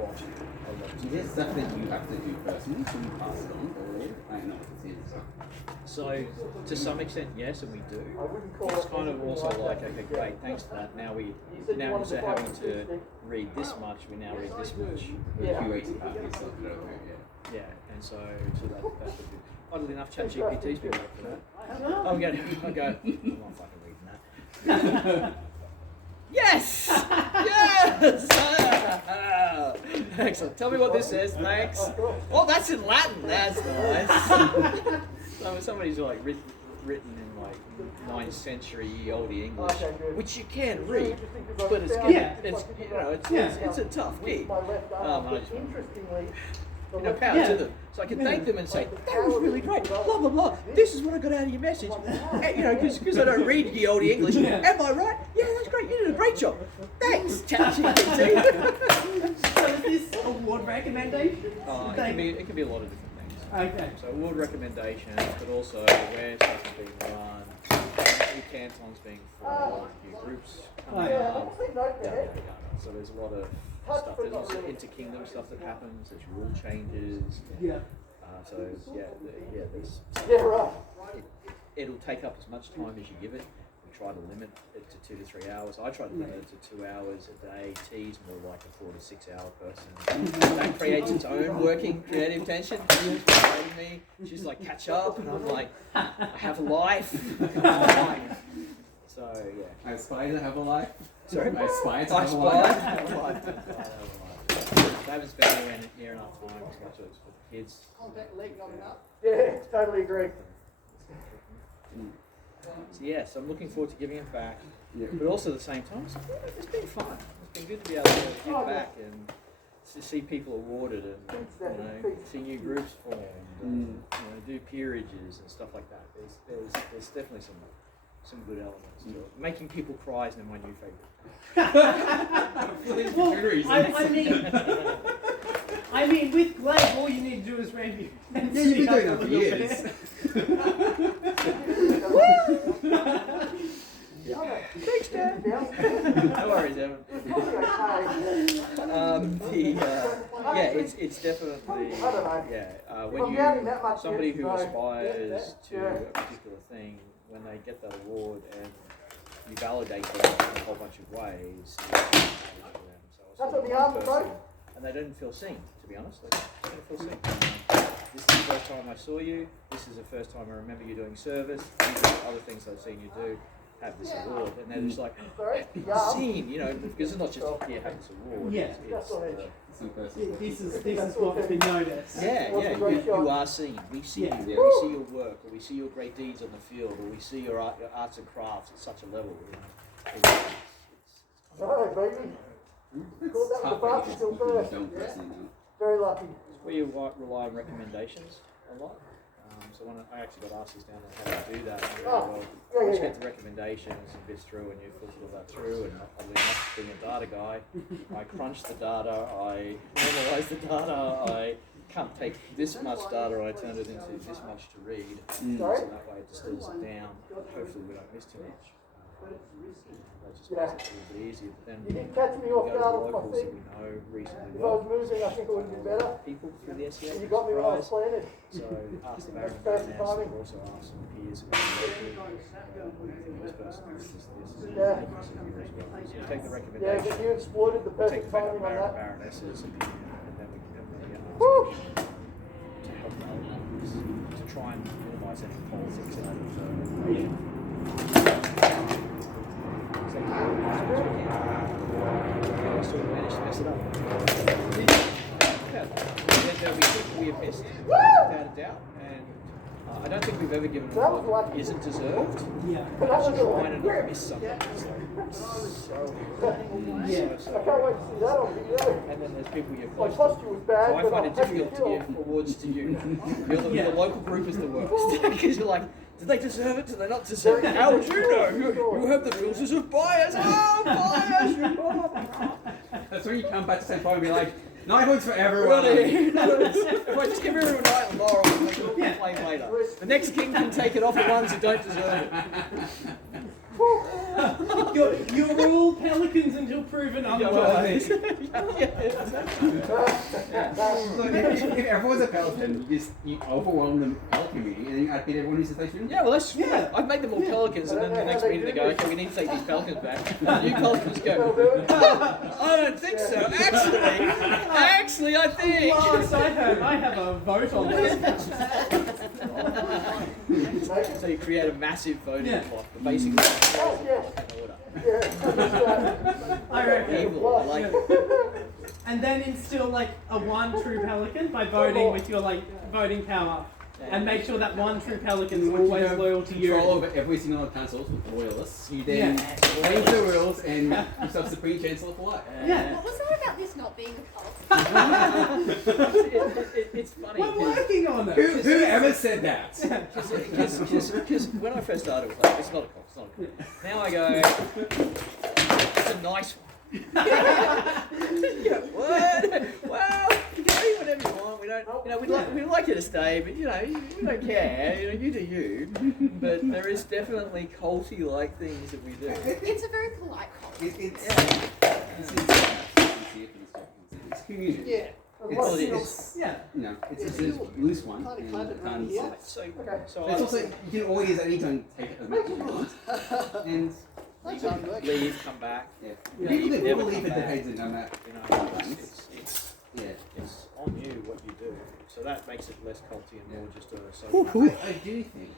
lot. Is there stuff that you have to do personally, so you pass it on, or I don't know what it is. So, to some extent, yes, and we do. It's kind of also like, okay, great, thanks for that. Now instead of having to read this much, we now read this much. The QA department is looking over it, Yeah, and so that's what we do. Oddly enough, ChatGPT's been up for that. I'll go, I'm not fucking reading that. Yes! Yes! Excellent. Tell me what this says, thanks. Oh, that's in Latin. That's nice. Somebody's like written in like 9th century oldie English, which you can read, but it's a tough gig. Power to them. So I can thank them and say, that was really great, blah, blah, blah. This is what I got out of your message. And, because I don't read ye olde English. Am I right? Yeah, that's great. You did a great job. Thanks, ChatGPT. So is this award recommendation? It can be a lot of different things. Okay. So award recommendations, but also where stuff is being run, new cantons being formed, new groups coming up. So there's a lot of stuff. There's also inter-kingdom stuff that happens. There's rule changes. It'll take up as much time as you give it. We try to limit it to 2 to 3 hours. I try to limit it to 2 hours a day. T's more like a 4 to 6 hour person. That creates its own working creative tension. She's frustrating me. She's like, catch up, and I'm like, I have a life. So yeah. I aspire to have a life. Sorry? I aspire to have a life. I haven't spent anywhere near enough time as much as with the kids. Yeah, totally agree. So I'm looking forward to giving it back, Yeah. but also at the same time, it's been fun. It's been good to be able to give back and to see people awarded and see new groups formed and do peerages and stuff like that. There's definitely some good elements to it. Making people cry is my new favourite. Well, I mean, with Glad, all you need to do is review. Yeah, you've been doing that for years. Thanks, Dad. No worries, Evan. It's definitely when somebody who aspires to a particular thing, when they get that award and you validate them in a whole bunch of ways, That's what the arms are. and they didn't feel seen, to be honest. They didn't feel seen. This is the first time I saw you. This is the first time I remember you doing service. These are the other things I've seen you do. Have this award, and they're just like, seen, because it's not just here have this award. Yeah. This is what's been noticed. You are seen. We see you. We see your work, or we see your great deeds on the field, or we see your arts and crafts at such a level. Alright, baby. Caught that with the basket still first. Very lucky. We rely on recommendations a lot. So when I actually got asked this down on how to do that, I just get the recommendations and bits through, and you filter all that through. And oddly enough, being a data guy, I crunch the data, I normalize the data, I can't take this much data, I turn it into this much to read. So that way it distills it down. Hopefully we don't miss too much. That just makes it a little bit easier. But then You did catch me off guard with my locals feet. that we know reasonably If I well. was moving, I think it would have been better. People through the SEA. You got me when I was planted. So ask the Baron Baroness, but also ask some peers who are locally. This person, this, Yeah. So you take the Yeah, recommendation. but you exploited the Take perfect the Baron timing on that. Baroness's opinion, and then we can ask Woo! to help the other ones to try and minimise any politics out of I still managed to mess it up. There'll be people we have missed, without a doubt, and I don't think we've ever given them what isn't deserved. Yeah. Just trying to not miss something. It's like so I can't wait to see that on video. And then there's people you're My close to. posture was bad, So I but find I'm it happy difficult to to give awards to you. The local group is the worst. Because you're like, did they deserve it? Did they not deserve it? How would you know? You have the filters of bias. Oh, bias! That's when you come back to St. Paul and be like, knighthood's for everyone. If I just give everyone a knight and laurel, and they can complain later. The next king can take it off the ones who don't deserve it. You're all pelicans until proven otherwise. Look, if everyone's a pelican, you overwhelm the pelican meeting, and then you outbid everyone who says they shouldn't. Yeah, well, that's I've made them all pelicans, and then the next meeting they go, okay, we need to take these pelicans back. The new pelicans go, I don't think so. Actually, I think. Last I heard, I have a vote on this. So you create a massive voting block, but basically I reckon. evil. I like it. And then instill like a one true pelican by voting with your like voting power. And make sure that one true pelican is always loyal to you. Control over every single council with loyalists. You then change the rules and yourself Supreme Chancellor for life. Yeah. What was that about this not being a cult? It's funny. We're working on it. Whoever said that? Because when I first started, it was like, it's not a cult, it's not a cult. Now I go, it's a nice one. What? Well, you can do whatever you want. We don't, we'd like you to stay, but we don't care. You do you. But there is definitely culty-like things that we do. It's a very polite cult. It's community. Yeah. It's just a loose one. So It's also, you can always at any time take as much as you want. And leave, come back. People that never believe come it back. depends on that. It's on you what you do. So that makes it less culty and more just a social. I do think